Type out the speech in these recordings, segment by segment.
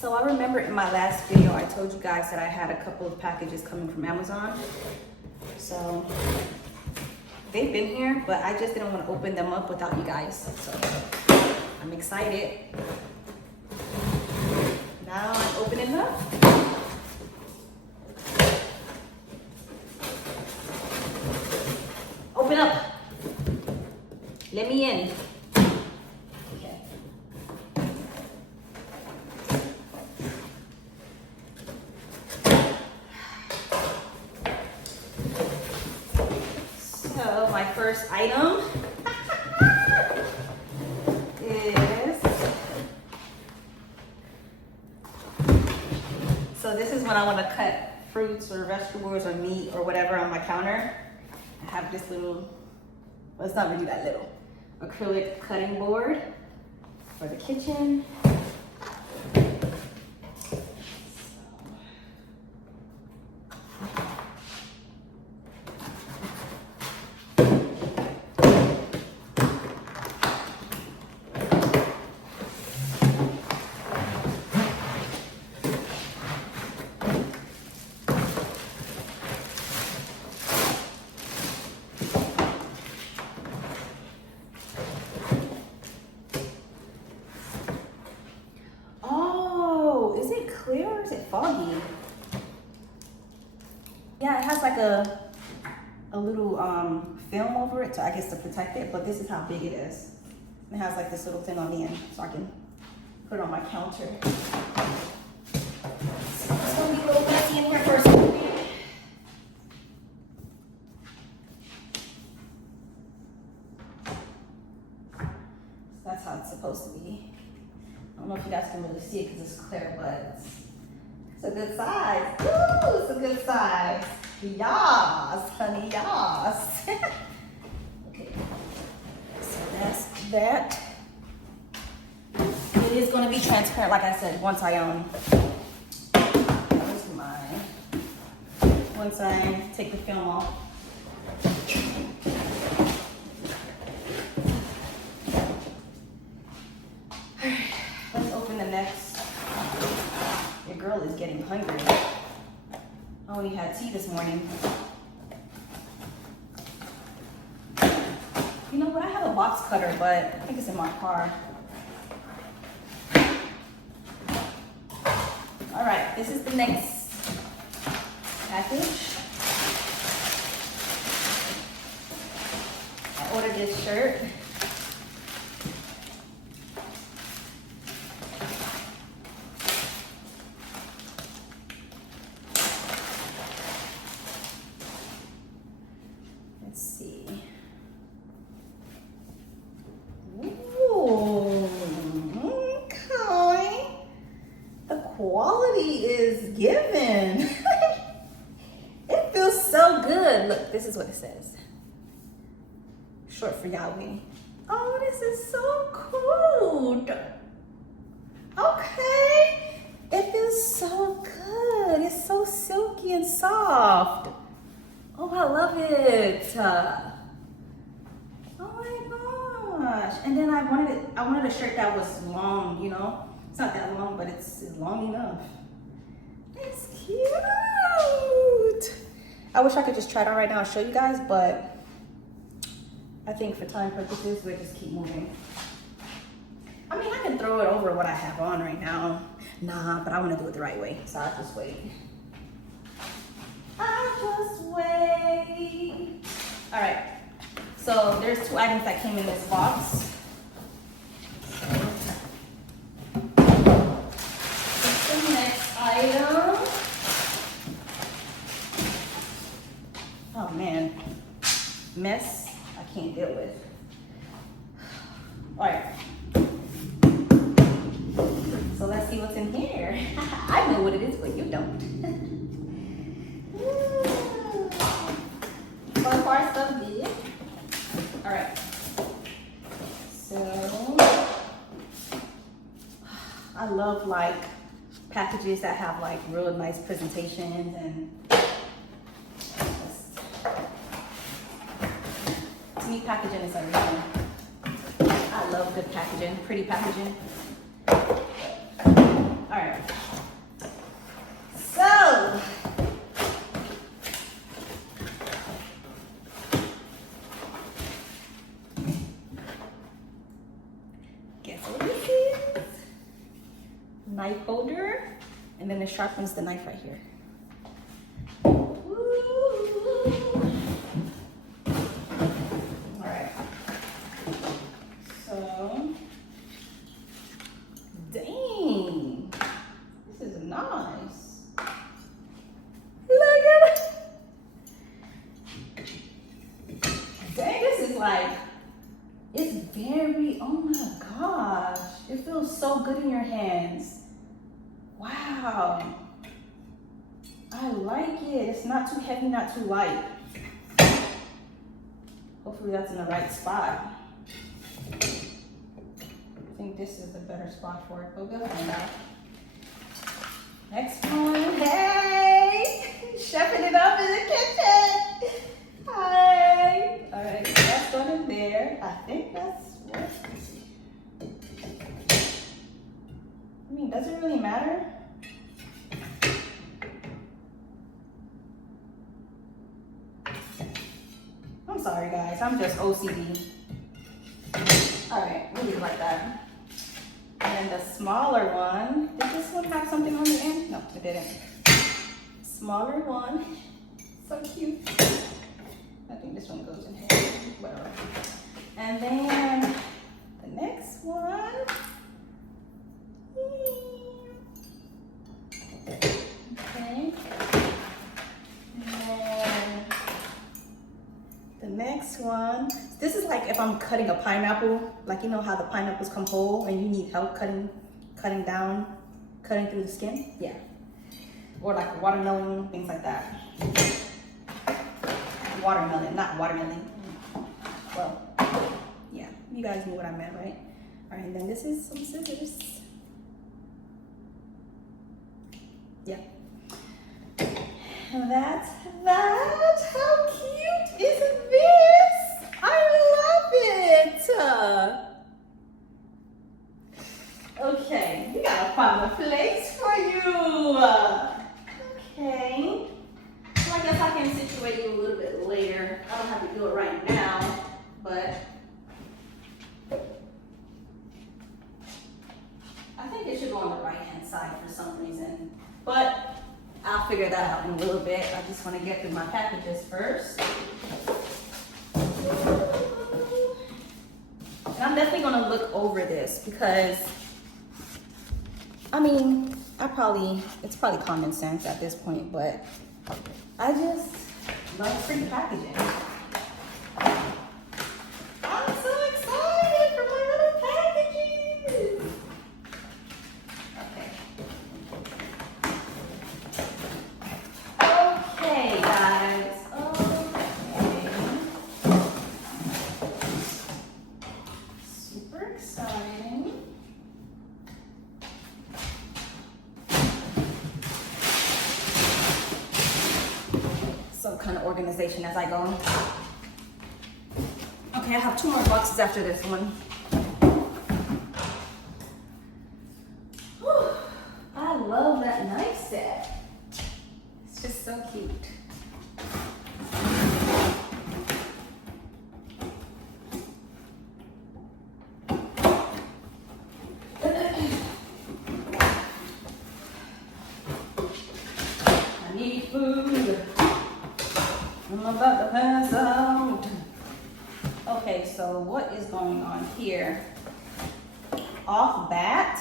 So I remember in my last video, I told you guys that I had a couple of packages coming from Amazon. So they've been here, but I just didn't want to open them up without you guys. So I'm excited. Now I'm opening them up. Open up. Let me in. Okay. So my first item is, so this is when I want to cut fruits or vegetables or meat or whatever on my counter. I have this little, well, it's not really that little, acrylic cutting board for the kitchen. Oh, is it clear or is it foggy? Yeah, it has like a little film over it, so I guess to protect it, but this is how big it is. It has like this little thing on the end, so I can put it on my counter. So it's gonna be a little messy in here first. That's how it's supposed to be. I don't know if you guys can really see it because it's clear, but it's a good size. Ooh, it's a good size. Yas, honey, yas. Okay, so that's that. It is going to be transparent, like I said, once I once I take the film off. Let's open the next. Your girl is getting hungry. I only had tea this morning. You know what? I have a box cutter, but I think it's in my car. All right, this is the next package. I ordered this shirt. Let's see. Ooh, okay. The quality is given. It feels so good. Look, this is what it says. Short for Yahweh. Oh, this is so cool. Okay. It feels so good. It's so silky and soft. Oh, I love it. Oh my gosh. And then I wanted a shirt that was long, you know. It's not that long, but it's long enough. It's cute. I wish I could just try it on right now and show you guys, but I think for time purposes, we'll just keep moving. I mean, I can throw it over what I have on right now. Nah, but I want to do it the right way, so I'll just wait. I'll just wait. All right, so there's 2 items that came in this box. The next item. Oh man, mess I can't deal with. All right, so let's see what's in here. I know what it is, but you don't. So far, so good. All right, so I love like packages that have like real nice presentations and to me packaging is everything. I love good packaging, pretty packaging. All right. So guess what this is? Knife holder, and then it sharpens the knife right here. Like, it's very, oh my gosh, it feels so good in your hands. Wow, I like it. It's not too heavy, not too light. Hopefully that's in the right spot. I think this is a better spot for it, but we'll find out. Next one, hey, chefing it up in the kitchen. Hi. All right, that's going in there. I think that's what. Let's see. I mean, does it really matter? I'm sorry, guys. I'm just OCD. All right, we'll leave it like that. And then the smaller one. Did this one have something on the end? No, it didn't. Smaller one. So cute. I think this one goes in here, whatever. And then the next one. Okay. And then the next one. This is like if I'm cutting a pineapple, like you know how the pineapples come whole and you need help cutting cutting through the skin. Yeah. Or like watermelon, things like that. Watermelon, not watermelon. Well, yeah, you guys knew what I meant, right? All right, and then this is some scissors. Yeah. And that's that. How cute is this? I love it. Okay, we gotta find a place for you. Okay. So I guess I can situate you a little bit later. I don't have to do it right now, but I think it should go on the right-hand side for some reason. But I'll figure that out in a little bit. I just want to get through my packages first. And I'm definitely going to look over this because, I mean, it's probably common sense at this point, but I just love free packaging. I'm so excited for my little packages. Okay, guys. Okay. Super exciting. Some kind of organization as I go. Okay, I have 2 more boxes after this one. Whew, I love that knife set. It's just so cute. I need food. I'm about to pass out. Okay, so what is going on here? Off bat,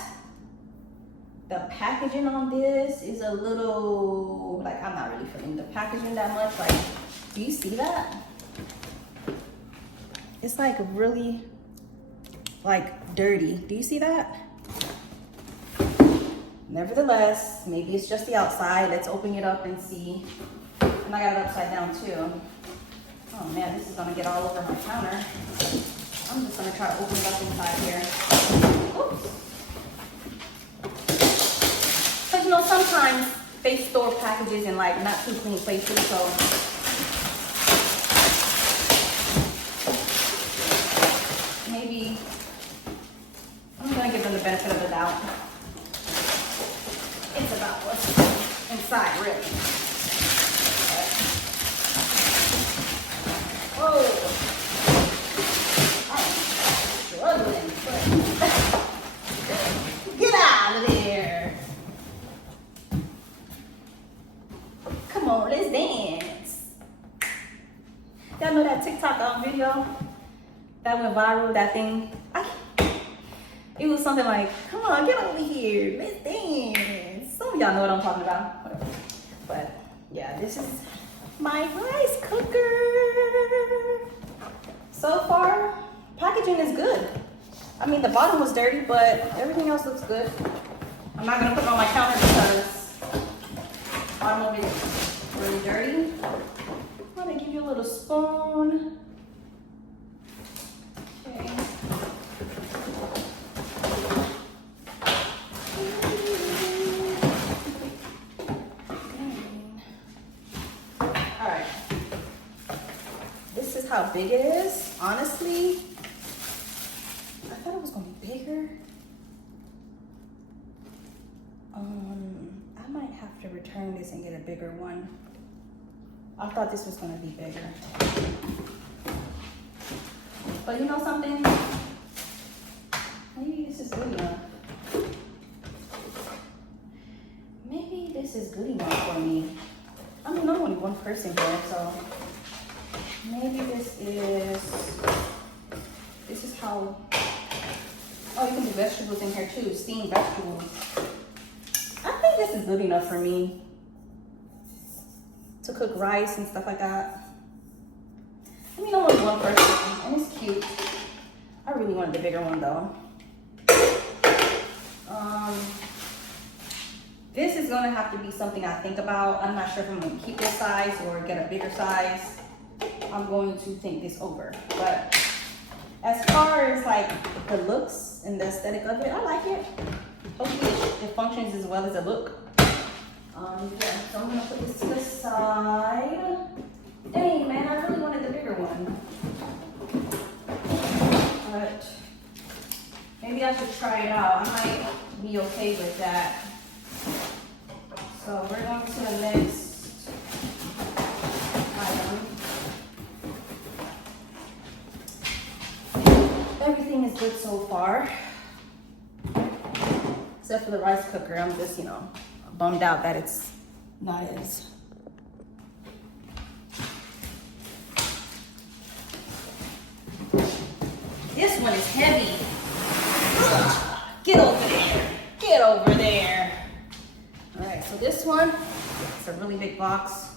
the packaging on this is a little, like, I'm not really feeling the packaging that much. Like, do you see that? It's like really, like, dirty. Do you see that? Nevertheless, maybe it's just the outside. Let's open it up and see. And I got it upside down too. Oh man, this is gonna get all over my counter. I'm just gonna try to open it up inside here. Oops. But you know, sometimes they store packages in like not too clean places, so maybe I'm gonna give them the benefit of the doubt. It's about what's inside, really. Oh, I'm struggling. Get out of there. Come on, let's dance. Y'all know that TikTok video that went viral, that thing? It was something like, come on, get over here, let's dance. Some of y'all know what I'm talking about. Whatever. But yeah, this is my rice cooker. So far, packaging is good. I mean, the bottom was dirty, but everything else looks good. I'm not gonna put it on my counter because the bottom of it is really dirty. I'm gonna give you a little spoon. Okay. How big it is. Honestly, I thought it was gonna be bigger. I might have to return this and get a bigger one. I thought this was gonna be bigger. But you know something? Maybe this is good enough. Maybe this is good enough for me. I mean, I'm only one person here, so maybe this is how, oh, you can do vegetables in here too, steamed vegetables. I think this is good enough for me to cook rice and stuff like that. I mean, I'm only one person, and it's cute. I really wanted the bigger one though. This is gonna have to be something I think about. I'm not sure if I'm gonna keep this size or get a bigger size. I'm going to think this over. But as far as like the looks and the aesthetic of it, I like it. Hopefully it functions as well as it look. Yeah, so I'm gonna put this to the side. Dang, man, I really wanted the bigger one. But maybe I should try it out. I might be okay with that. So we're going to the next item. Everything is good so far. Except for the rice cooker. I'm just, you know, bummed out that it's not as. This one is heavy. Get over there. Get over there. All right, so this one, it's a really big box.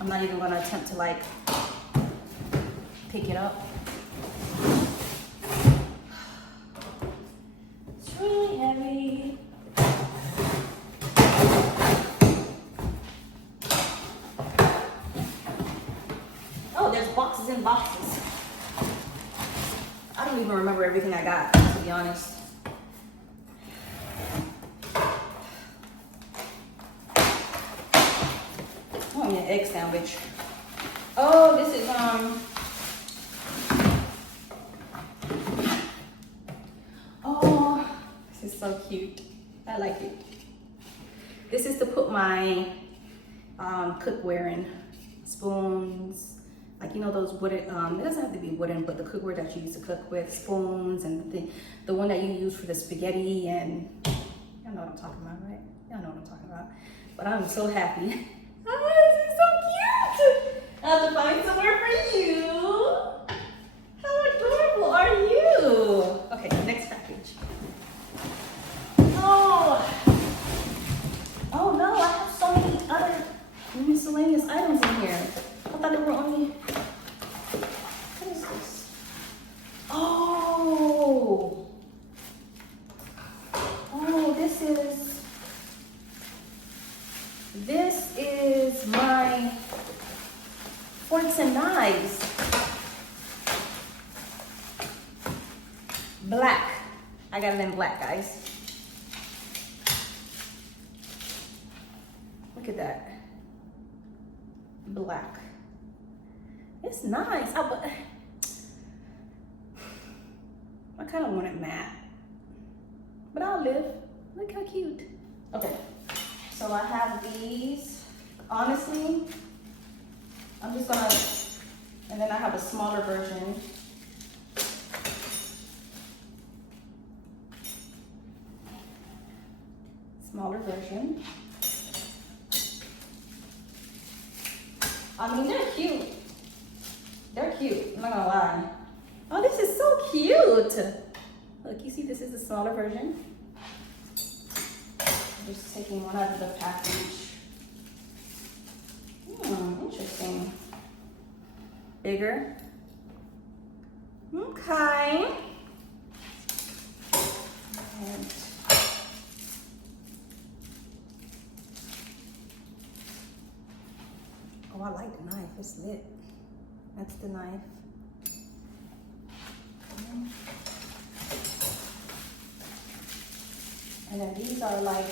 I'm not even gonna attempt to like pick it up. It's really heavy. Oh, there's boxes and boxes. I don't even remember everything I got, to be honest. Oh, an egg sandwich. Oh, this is oh, this is so cute. I like it. This is to put my cookware in. Spoons, like, you know, those wooden, it doesn't have to be wooden, but the cookware that you use to cook with, spoons, and the one that you use for the spaghetti, and y'all know what I'm talking about, right? Y'all know what I'm talking about. But I'm so happy. Oh, this is so cute! I have to find somewhere for you. How adorable are you? Okay, next package. Oh, oh no, I have so many other miscellaneous items in here. I thought there were only. What is this? Oh, oh, this is my forks and knives. Black. I got it in black, guys. Look at that. Black. It's nice. I kind of want it matte, but I'll live. Look how cute. Okay, so I have these. Honestly, I'm just gonna, and then I have a smaller version. Smaller version. I mean, they're cute. They're cute, I'm not gonna lie. Oh, this is so cute. Look, you see this is the smaller version. I'm just taking one out of the package. Interesting. Bigger. Okay. And oh, I like the knife. It's lit. That's the knife. And then these are like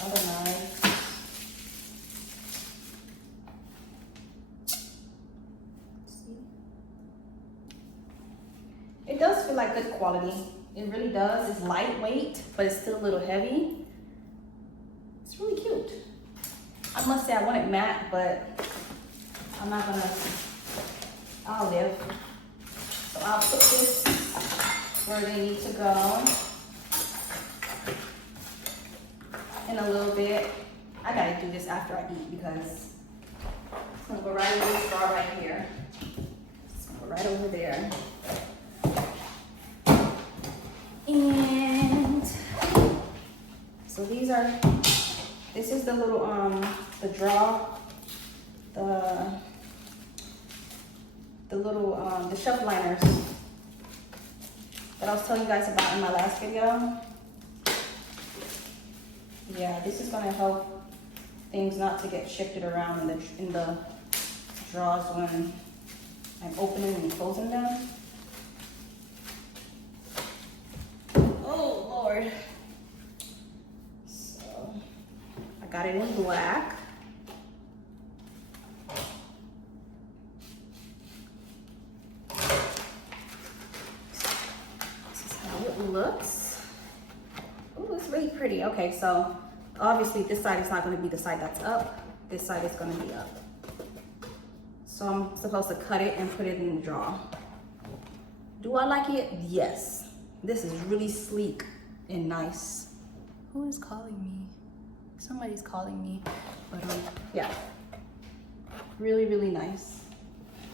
other knives. See? It does feel like good quality. It really does. It's lightweight, but it's still a little heavy. It's really cute. I must say I want it matte, but I'm not gonna, I'll live. So I'll put this where they need to go in a little bit. I gotta do this after I eat because it's gonna go right over this jar right here. It's gonna go right over there. And so these are, this is the little, the draw, the little, the shelf liners that I was telling you guys about in my last video. Yeah, this is gonna help things not to get shifted around in the drawers when I'm opening and closing them. Oh Lord. So I got it in black. Looks. Oh, it's really pretty. Okay, so obviously this side is not going to be the side that's up. This side is going to be up. So I'm supposed to cut it and put it in the drawer. Do I like it? Yes. This is really sleek and nice. Who is calling me? Somebody's calling me. But yeah. Really, really nice.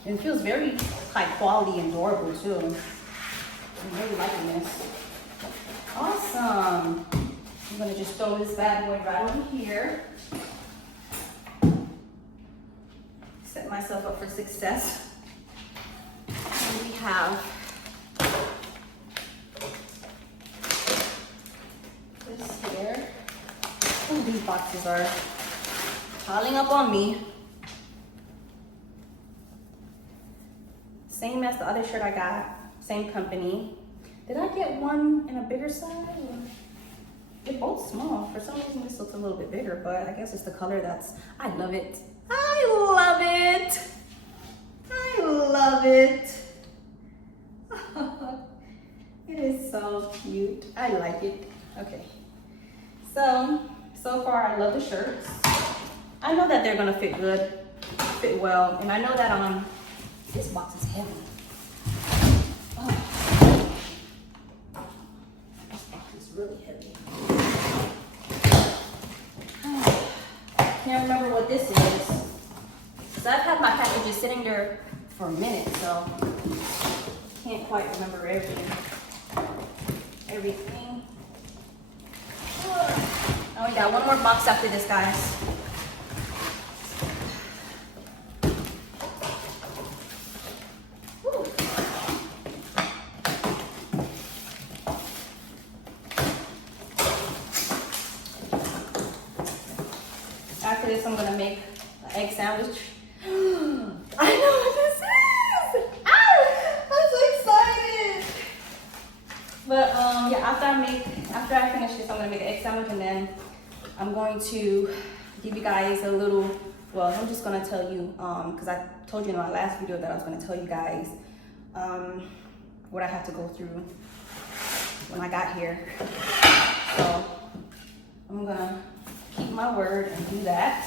And it feels very high quality and durable too. I'm really liking this. Awesome. I'm gonna just throw this bad boy right over here. Set myself up for success. And we have this here. Oh, these boxes are piling up on me. Same as the other shirt I got, same company. Did I get one in a bigger size? They're both small. For some reason this looks a little bit bigger, but I guess it's the color I love it. I love it. I love it. It is so cute. I like it. Okay. So far I love the shirts. I know that they're gonna fit good, fit well, and I know that this box is heavy. Really heavy. Can't remember what this is. Because I've had my packages sitting there for a minute, so can't quite remember everything. Oh, we got one more box after this, guys. After this, I'm gonna make an egg sandwich. I know what this is! Ah, I'm so excited! But yeah, after I finish this, I'm gonna make an egg sandwich, and then I'm going to give you guys a little. Well, I'm just gonna tell you because I told you in my last video that I was gonna tell you guys what I had to go through when I got here. So I'm gonna keep my word and do that.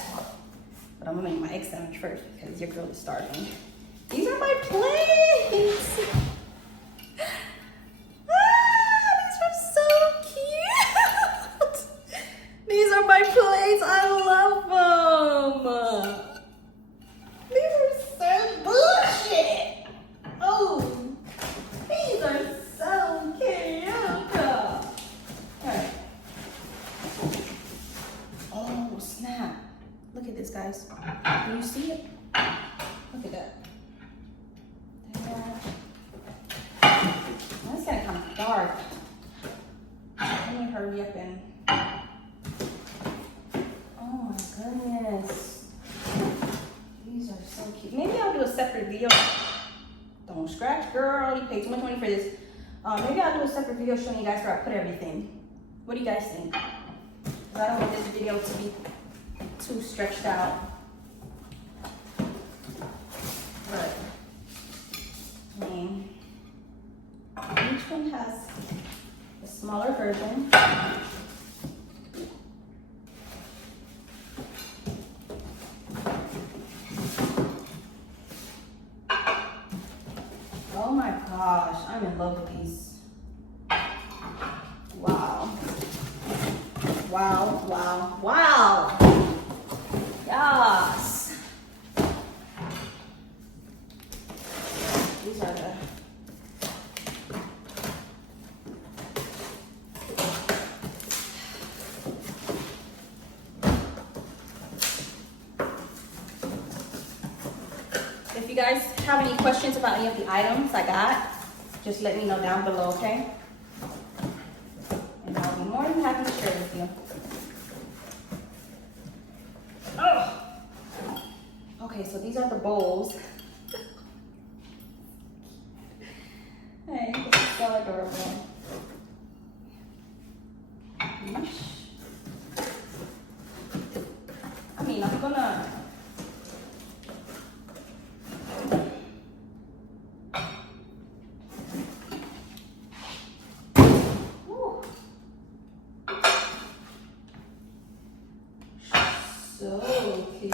But I'm gonna make my egg sandwich first because your girl is starving. These are my plates! These are so cute! These are my plates, I love them! These are so bullshit! Oh, these are so cute! Alright. Oh, snap. Look at this, guys. Can you see it? Look at that. That's getting kind of dark. Let me hurry up and... Oh my goodness. These are so cute. Maybe I'll do a separate video. Don't scratch, girl. You paid too much money for this. Maybe I'll do a separate video showing you guys where I put everything. What do you guys think? Because I don't want this video to be too stretched out. But, I mean, each one has a smaller version. Oh my gosh, I'm in love with these. Wow. Wow, wow, wow. Yes. These are the... If you guys have any questions about any of the items I got, just let me know down below, okay? And I'll be more than happy to share with you. Oh. Okay, so these are the bowls. Hey, this is so adorable. I mean, I'm gonna... Woo. So cute.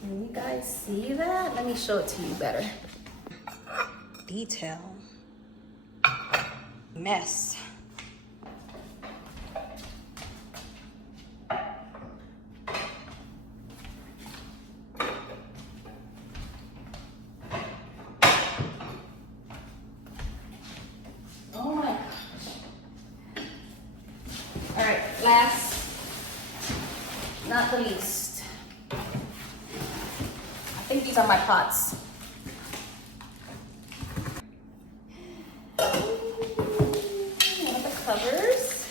Can you guys see that? Let me show it to you better. Detail. Mess. Oh my gosh. All right, last, not the least. I think these are my pots. One of the covers.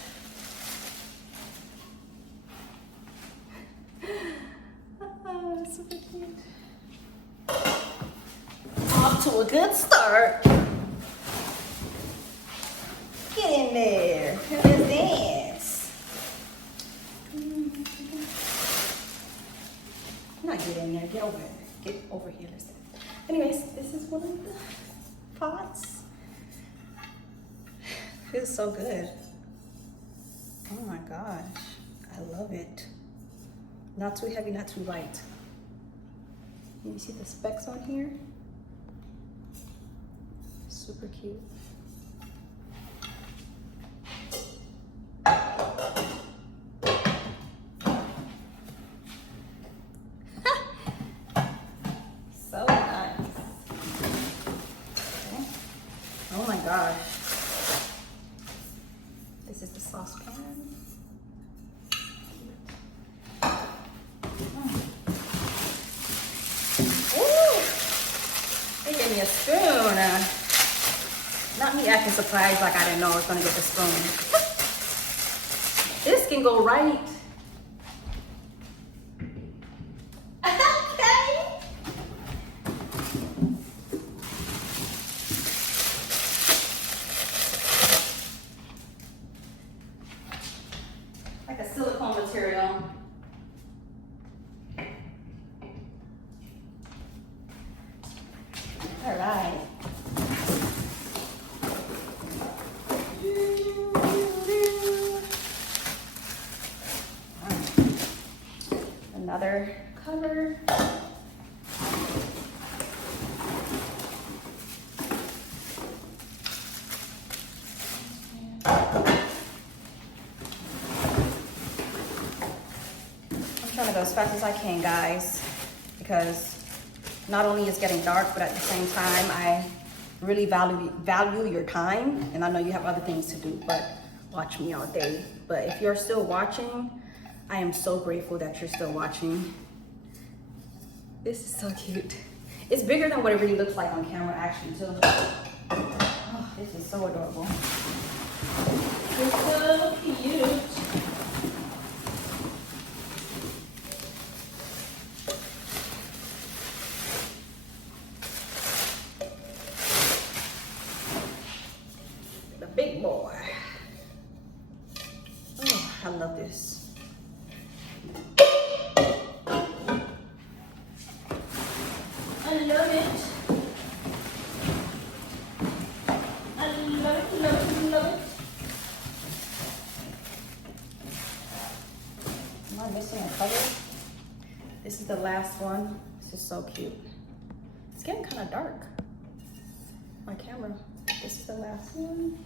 Oh, super cute. Off to a good start. Get in there. Let's dance. Not get in there. Get over here. Get over here. Let's dance. Anyways, this is one of the pots. Feels so good. Oh my gosh. I love it. Not too heavy, not too light. You see the specks on here? Super cute. So nice. Okay. Oh my gosh. This is the saucepan. Ooh! They gave me a spoon. Not me acting surprised like I didn't know I was gonna get the spoon. This can go right. Okay. Like a silicone material. All right. Another cover. I'm trying to go as fast as I can, guys, because not only is it getting dark, but at the same time, I really value your time, and I know you have other things to do, but watch me all day. But if you're still watching, I am so grateful that you're still watching. This is so cute. It's bigger than what it really looks like on camera, actually, too. Oh, this is so adorable. It's so cute. The big boy. Oh, I love this. I love it. I love it, love it, love it. Am I missing a cover? This is the last one. This is so cute. It's getting kind of dark. My camera. This is the last one.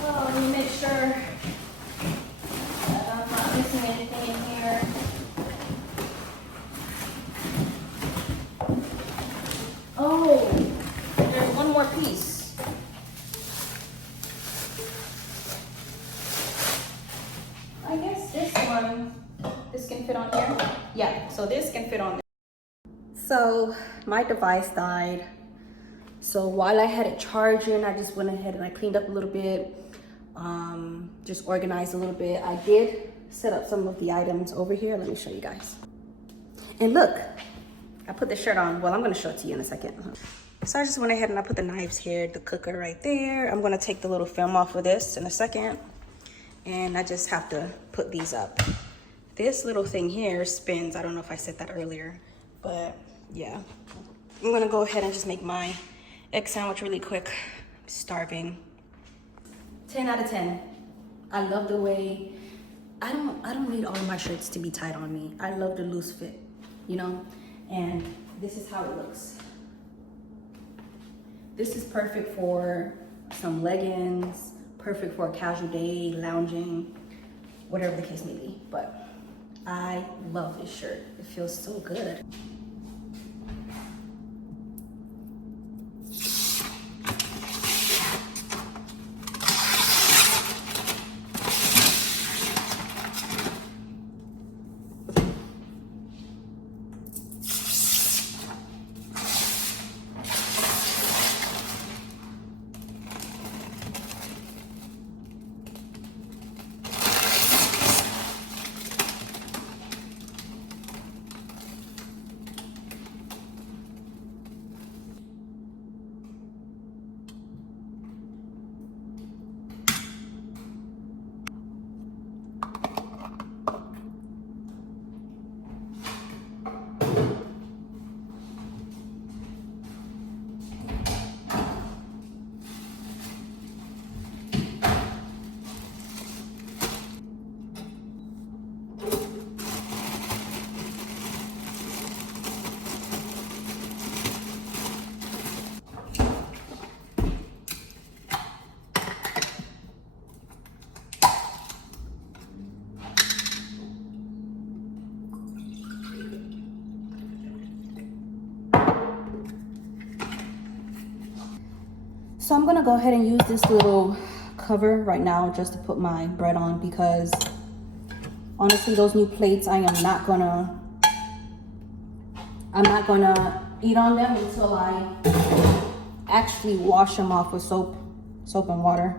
Oh, let me make sure that I'm not missing anything in here. Oh, there's one more piece. I guess this one, this can fit on here. Yeah, so this can fit on there. So my device died. So while I had it charging, I just went ahead and I cleaned up a little bit, just organized a little bit. I did set up some of the items over here. Let me show you guys. And look, I put the shirt on. Well, I'm gonna show it to you in a second. So I just went ahead and I put the knives here, the cooker right there. I'm gonna take the little film off of this in a second. And I just have to put these up. This little thing here spins. I don't know if I said that earlier, but yeah. I'm gonna go ahead and just make my egg sandwich really quick. I'm starving. 10 out of 10. I love the way, I don't need all of my shirts to be tight on me. I love the loose fit, you know? And this is how it looks. This is perfect for some leggings, perfect for a casual day, lounging, whatever the case may be. But I love this shirt. It feels so good. So I'm gonna go ahead and use this little cover right now just to put my bread on, because honestly, those new plates, I'm not gonna eat on them until I actually wash them off with soap and water.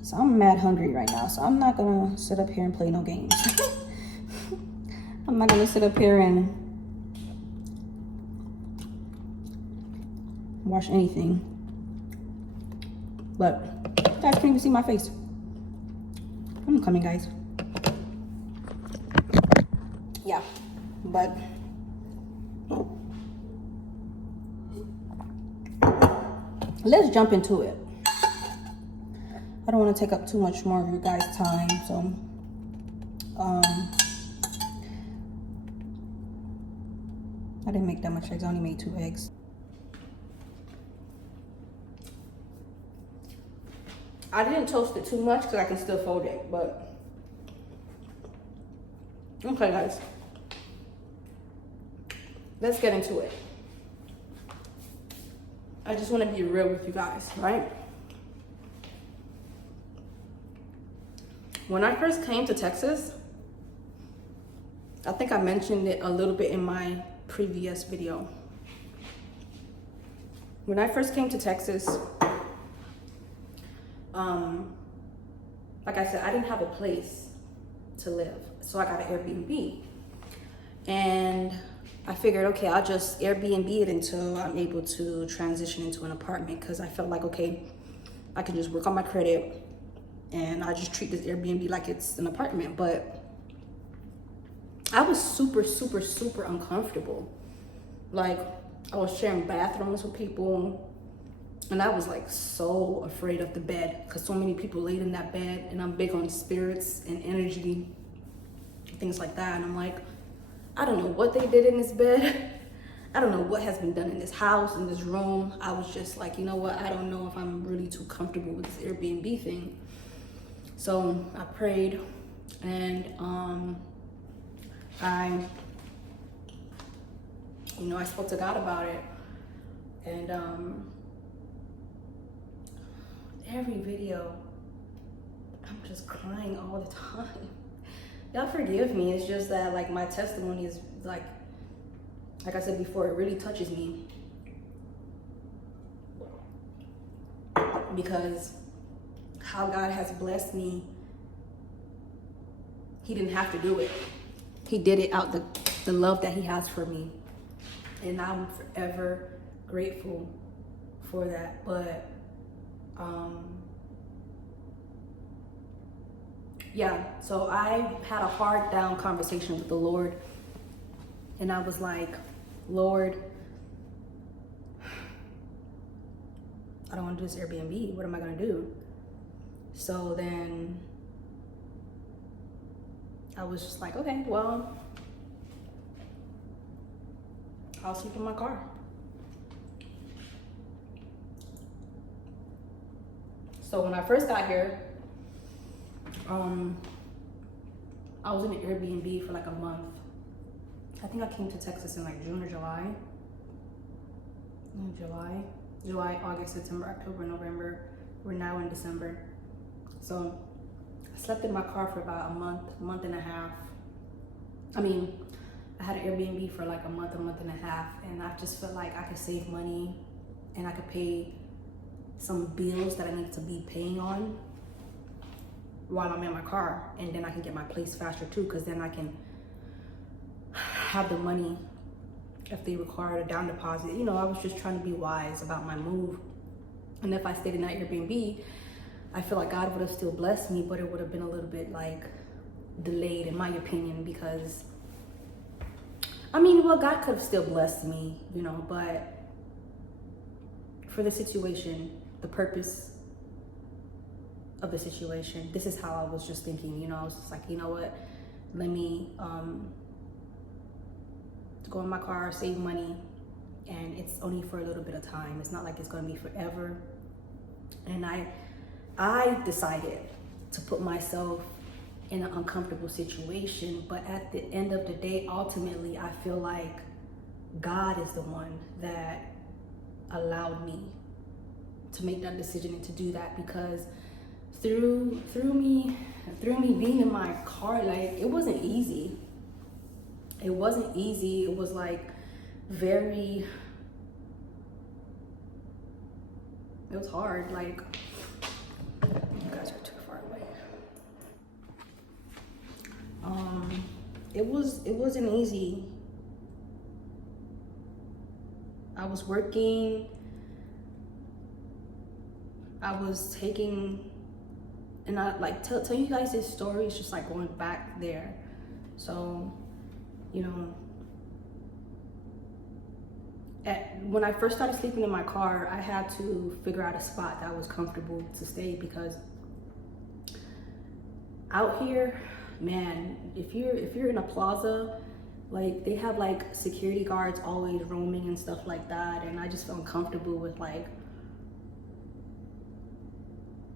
So I'm mad hungry right now, so I'm not gonna sit up here and play no games. I'm not gonna sit up here and wash anything. But you guys can't even see my face. I'm coming, guys. Yeah, but let's jump into it. I don't want to take up too much more of your guys' time, so I didn't make that much eggs. I only made 2 eggs. I didn't toast it too much because I can still fold it, but okay, guys, let's get into it. I just want to be real with you guys, right? When I first came to Texas, I think I mentioned it a little bit in my previous video. When I first came to Texas, like I said, I didn't have a place to live, so I got an Airbnb. And I figured, okay, I'll just Airbnb it until I'm able to transition into an apartment, because I felt like, okay, I can just work on my credit and I just treat this Airbnb like it's an apartment. But I was super, super, super uncomfortable. Like, I was sharing bathrooms with people, and I was like so afraid of the bed, because so many people laid in that bed, and I'm big on spirits and energy, things like that. And I'm like, I don't know what they did in this bed. I don't know what has been done in this house, in this room. I was just like, you know what? I don't know if I'm really too comfortable with this Airbnb thing. So I prayed, and I spoke to God about it. And every video, I'm just crying all the time. Y'all forgive me. It's just that, like, my testimony is like, like I said before, it really touches me because how God has blessed me, he didn't have to do it. He did it out the love that he has for me. And I'm forever grateful for that. But yeah, so I had a hard down conversation with the Lord, and I was like, Lord, I don't want to do this Airbnb. What am I going to do? So then I was just like, okay, well, I'll sleep in my car. So when I first got here, I was in an Airbnb for like a month. I think I came to Texas in like June or July. July, August, September, October, November. We're now in December. So I slept in my car for about a month and a half. I mean, I had an Airbnb for like a month and a half, and I just felt like I could save money and I could pay some bills that I need to be paying on while I'm in my car, and then I can get my place faster too, because then I can have the money if they require a down deposit. You know, I was just trying to be wise about my move. And if I stayed in that Airbnb, I feel like God would have still blessed me, but it would have been a little bit like delayed in my opinion, because I mean, well, God could have still blessed me, you know, but for the situation, the purpose of the situation, this is how I was just thinking, you know. I was just like, you know what, let me go in my car, save money, and it's only for a little bit of time. It's not like it's going to be forever. And I decided to put myself in an uncomfortable situation, but at the end of the day, ultimately, I feel like God is the one that allowed me to make that decision and to do that, because through me being in my car, like, it wasn't easy. It wasn't easy. It was like it was hard. Like, you guys are too far away. It wasn't easy. I was working. I was taking, and I like tell you guys this story. It's just like going back there. So, you know, when I first started sleeping in my car, I had to figure out a spot that was comfortable to stay, because out here, man, if you're in a plaza, like, they have like security guards always roaming and stuff like that, and I just felt uncomfortable with like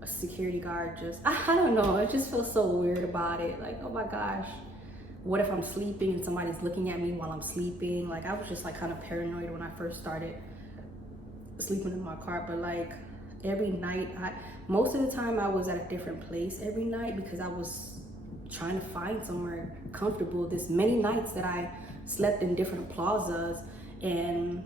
a security guard. Just I don't know, I just felt so weird about it. Like, oh my gosh, what if I'm sleeping and somebody's looking at me while I'm sleeping? Like, I was just like kind of paranoid when I first started sleeping in my car. But like every night, most of the time I was at a different place every night, because I was trying to find somewhere comfortable. There's many nights that I slept in different plazas, and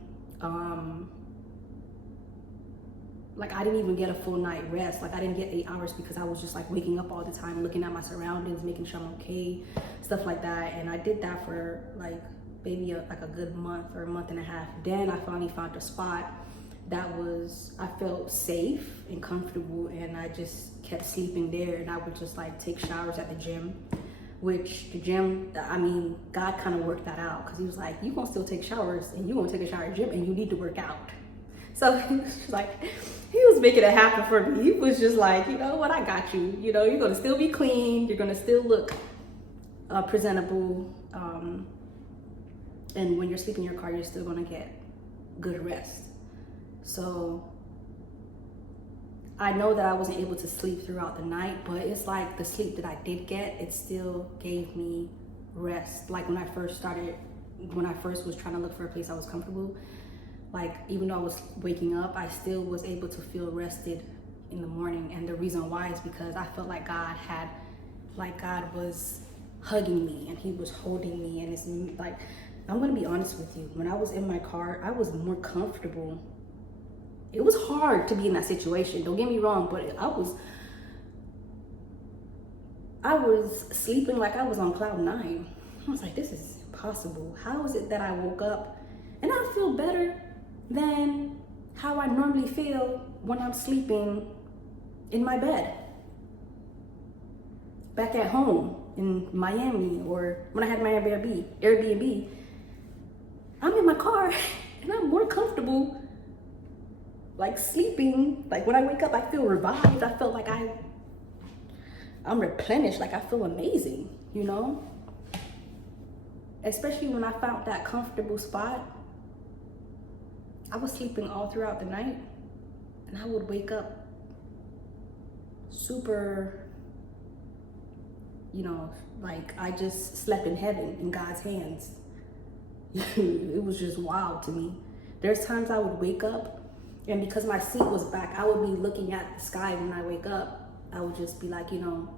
like, I didn't even get a full night rest. Like, I didn't get 8 hours because I was just like waking up all the time, looking at my surroundings, making sure I'm okay, stuff like that. And I did that for like maybe like a good month or a month and a half. Then I finally found a spot that I felt safe and comfortable, and I just kept sleeping there. And I would just like take showers at the gym, which the gym, I mean, God kind of worked that out, because he was like, you gonna still take showers and you gonna take a shower at the gym, and you need to work out. So he was like, he was making it happen for me. He was just like, you know what, I got you. You know, you're gonna still be clean. You're gonna still look presentable. And when you're sleeping in your car, you're still gonna get good rest. So I know that I wasn't able to sleep throughout the night, but it's like the sleep that I did get, it still gave me rest. Like when I first was trying to look for a place I was comfortable, like, even though I was waking up, I still was able to feel rested in the morning. And the reason why is because I felt like God was hugging me, and he was holding me, and it's like I'm gonna be honest with you. When I was in my car, I was more comfortable. It was hard to be in that situation. Don't get me wrong, but I was sleeping like I was on cloud nine. I was like, this is impossible. How is it that I woke up and I feel better than how I normally feel when I'm sleeping in my bed back at home in Miami, or when I had my Airbnb? I'm in my car and I'm more comfortable, like sleeping. Like when I wake up, I feel revived. I feel like I'm replenished. Like I feel amazing, you know? Especially when I found that comfortable spot. I was sleeping all throughout the night and I would wake up super, you know, like I just slept in heaven in God's hands. It was just wild to me. There's times I would wake up, and because my seat was back, I would be looking at the sky when I wake up. I would just be like, you know,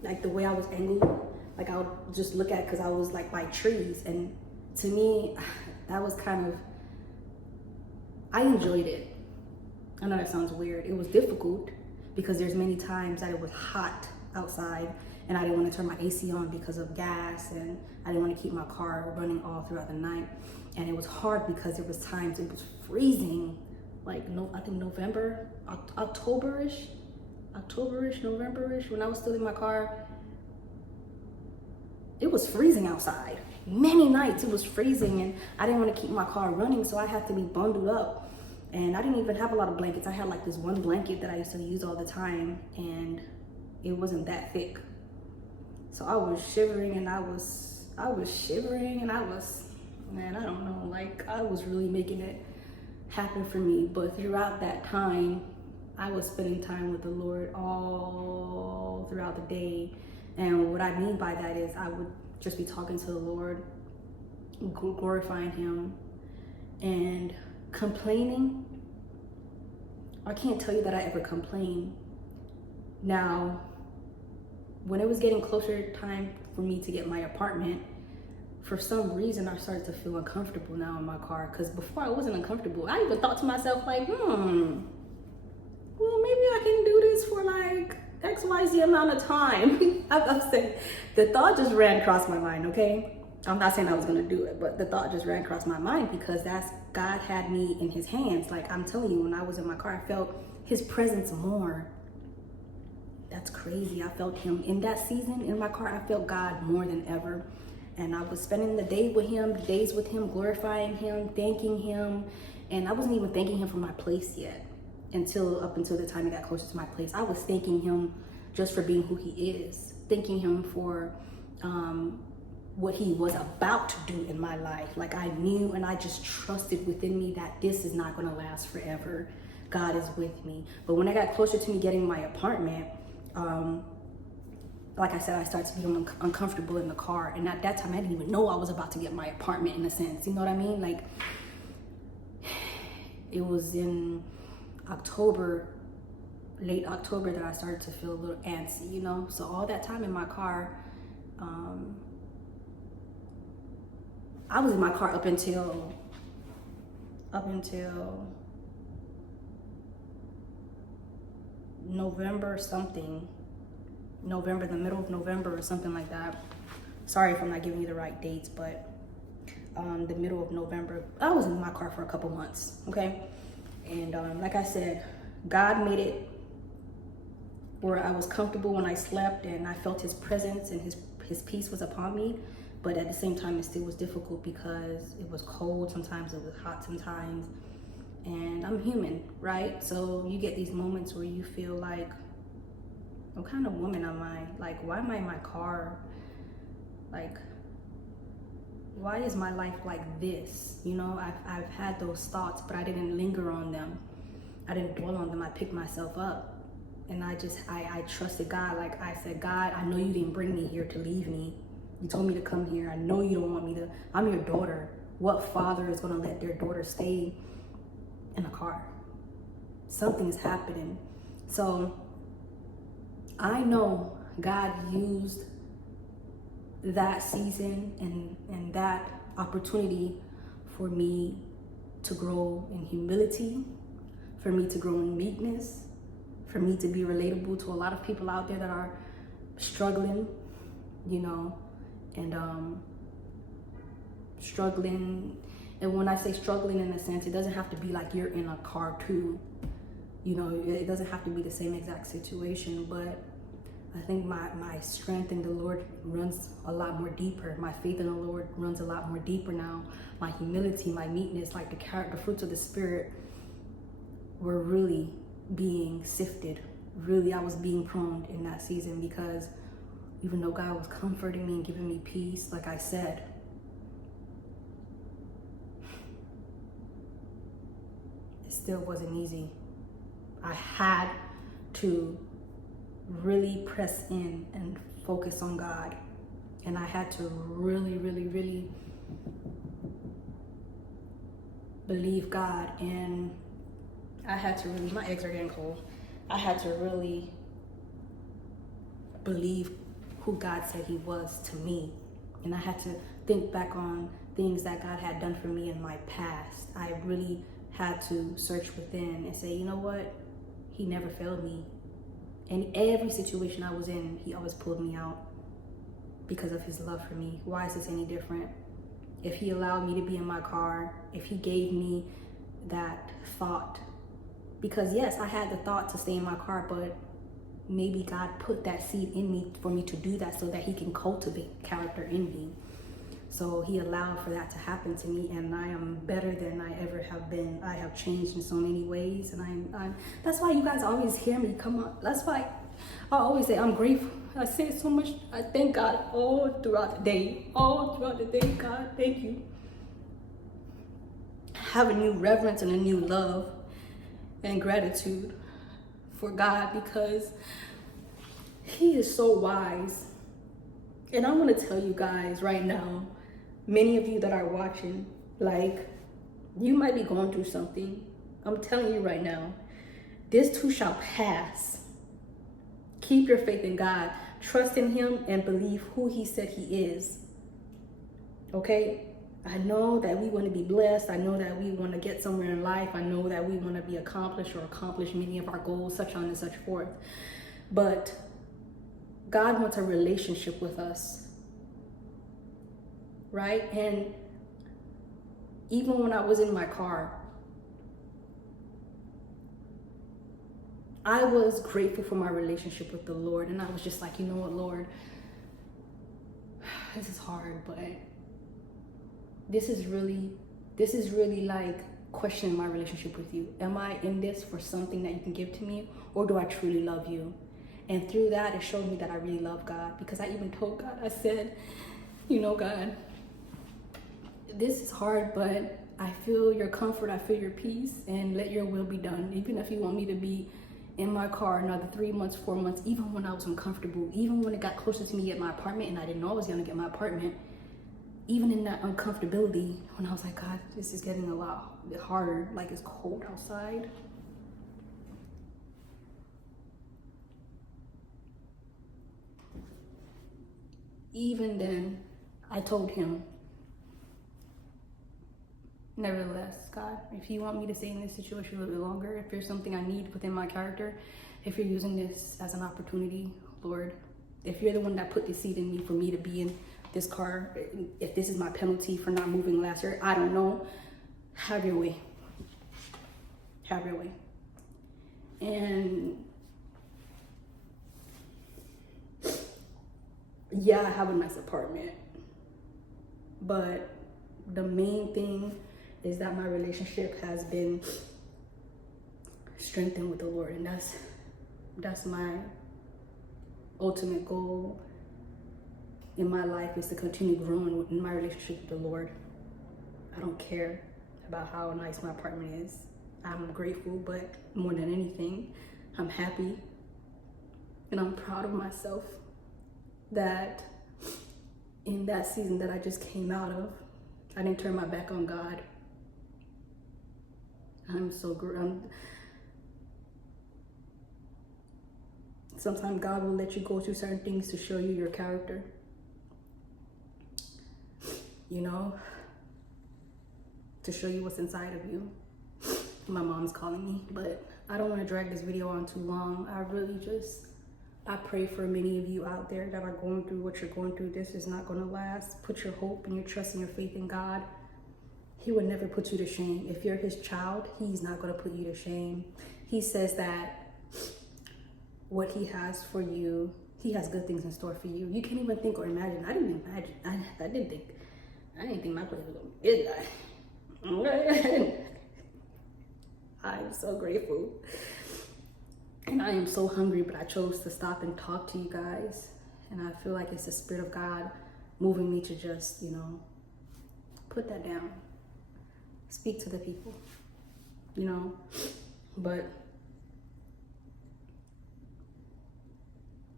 like the way I was angled, like I would just look at, because I was like by trees. And to me, that was kind of, I enjoyed it. I know that sounds weird. It was difficult because there's many times that it was hot outside and I didn't want to turn my AC on because of gas, and I didn't want to keep my car running all throughout the night. And it was hard because there was times it was freezing, like I think November, October-ish, November-ish, when I was still in my car. It was freezing outside. Many nights it was freezing and I didn't want to keep my car running, so I had to be bundled up. And I didn't even have a lot of blankets. I had like this one blanket that I used to use all the time, and it wasn't that thick. So I was shivering and I was shivering and man, I don't know, like I was really making it happen for me. But throughout that time, I was spending time with the Lord all throughout the day. And what I mean by that is I would just be talking to the Lord, glorifying Him, and complaining. I can't tell you that I ever complained. Now, when it was getting closer time for me to get my apartment, for some reason I started to feel uncomfortable now in my car. Because before I wasn't uncomfortable. I even thought to myself like, well, maybe I can do this for like XYZ amount of time. I'm saying, the thought just ran across my mind, okay? I'm not saying I was gonna do it, but the thought just ran across my mind because God had me in His hands. Like I'm telling you, when I was in my car, I felt His presence more. That's crazy. I felt Him in that season in my car. I felt God more than ever. And I was spending the days with Him, glorifying Him, thanking Him. And I wasn't even thanking Him for my place yet up until the time He got closer to my place. I was thanking Him just for being who He is, thanking Him for what He was about to do in my life. Like I knew and I just trusted within me that this is not gonna last forever. God is with me. But when I got closer to me getting my apartment, like I said, I started to feel uncomfortable in the car. And at that time, I didn't even know I was about to get my apartment in a sense. You know what I mean? Like, it was in October, late October, that I started to feel a little antsy, you know? So all that time in my car, I was in my car up until November something. November, the middle of November or something like that. Sorry if I'm not giving you the right dates, but the middle of November, I was in my car for a couple months, okay? And like I said, God made it where I was comfortable when I slept and I felt His presence and His peace was upon me. But at the same time, it still was difficult because it was cold sometimes, it was hot sometimes. And I'm human, right? So you get these moments where you feel like, what kind of woman am I? Like, why am I in my car? Like, why is my life like this? You know, I've had those thoughts, but I didn't linger on them. I didn't dwell on them. I picked myself up. And I trusted God. Like I said, God, I know you didn't bring me here to leave me. You told me to come here. I know you don't want me to. I'm your daughter. What father is going to let their daughter stay in a car? Something's happening. So I know God used that season and that opportunity for me to grow in humility, for me to grow in meekness, for me to be relatable to a lot of people out there that are struggling, you know, and struggling. And when I say struggling in a sense, it doesn't have to be like you're in a car too, you know, it doesn't have to be the same exact situation, but I think my strength in the Lord runs a lot more deeper. My faith in the Lord runs a lot more deeper now. My humility, my meekness, like the fruits of the Spirit were really being sifted. Really, I was being pruned in that season, because even though God was comforting me and giving me peace, like I said, it still wasn't easy. I had to really press in and focus on God. And I had to really, really, really believe God. And I had to really, my eggs are getting cold. I had to really believe who God said he was to me. And I had to think back on things that God had done for me in my past. I really had to search within and say, you know what? He never failed me. In every situation I was in, he always pulled me out because of his love for me. Why is this any different? If he allowed me to be in my car, if he gave me that thought, because yes, I had the thought to stay in my car, but maybe God put that seed in me for me to do that so that he can cultivate character in me. So he allowed for that to happen to me, and I am better than I ever have been. I have changed in so many ways, and I'm that's why you guys always hear me come up. That's why I always say I'm grateful. I say it so much. I thank God all throughout the day. All throughout the day, God, thank you. I have a new reverence and a new love and gratitude for God, because he is so wise. And I want to tell you guys right now, many of you that are watching, like, you might be going through something. I'm telling you right now, this too shall pass. Keep your faith in God. Trust in him and believe who he said he is. Okay? I know that we want to be blessed. I know that we want to get somewhere in life. I know that we want to be accomplished or accomplish many of our goals, such on and such forth. But God wants a relationship with us, right? And even when I was in my car, I was grateful for my relationship with the Lord. And I was just like, you know what, Lord, this is hard, but this is really like questioning my relationship with you. Am I in this for something that you can give to me, or do I truly love you? And through that, it showed me that I really love God, because I even told God, I said, you know, God, this is hard, but I feel your comfort, I feel your peace, and let your will be done. Even if you want me to be in my car another 3 months, 4 months, even when I was uncomfortable, even when it got closer to me at my apartment and I didn't know I was gonna get my apartment, even in that uncomfortability, when I was like, God, this is getting a lot harder, like it's cold outside. Even then, I told him, nevertheless, God, if you want me to stay in this situation a little bit longer, if there's something I need within my character, if you're using this as an opportunity, Lord, if you're the one that put the seed in me for me to be in this car, if this is my penalty for not moving last year, I don't know, have your way. Have your way. And yeah, I have a nice apartment, but the main thing is that my relationship has been strengthened with the Lord, and that's my ultimate goal in my life, is to continue growing in my relationship with the Lord. I don't care about how nice my apartment is. I'm grateful, but more than anything, I'm happy and I'm proud of myself that in that season that I just came out of, I didn't turn my back on God. Sometimes God will let you go through certain things to show you your character. You know, to show you what's inside of you. My mom's calling me, but I don't want to drag this video on too long. I pray for many of you out there that are going through what you're going through. This is not going to last. Put your hope and your trust and your faith in God. He would never put you to shame. If you're his child, he's not going to put you to shame. He says that what he has for you, he has good things in store for you. You can't even think or imagine. I didn't think my place was going to be this. I'm so grateful. And I am so hungry, but I chose to stop and talk to you guys. And I feel like it's the Spirit of God moving me to just, put that down. Speak to the people, But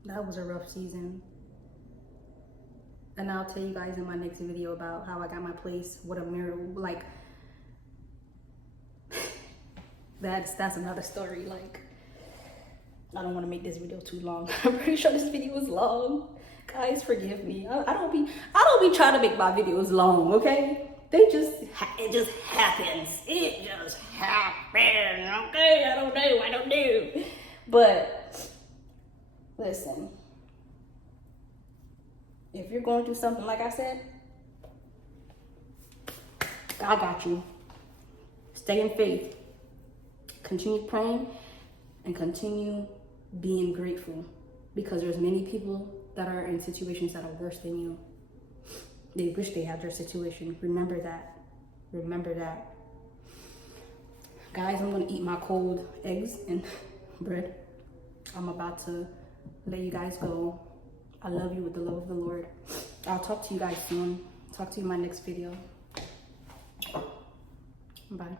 that was a rough season. And I'll tell you guys in my next video about how I got my place, what a miracle, like, that's another story. Like, I don't want to make this video too long. I'm pretty sure this video is long. Guys, forgive me. I don't be trying to make my videos long, okay? It just happens. It just happens, okay? I don't know. But listen, if you're going through something, like I said, God got you. Stay in faith. Continue praying and continue being grateful, because there's many people that are in situations that are worse than you. They wish they had your situation. Remember that. Guys, I'm gonna eat my cold eggs and bread. I'm about to let you guys go. I love you with the love of the Lord. I'll talk to you guys soon. Talk to you in my next video. Bye.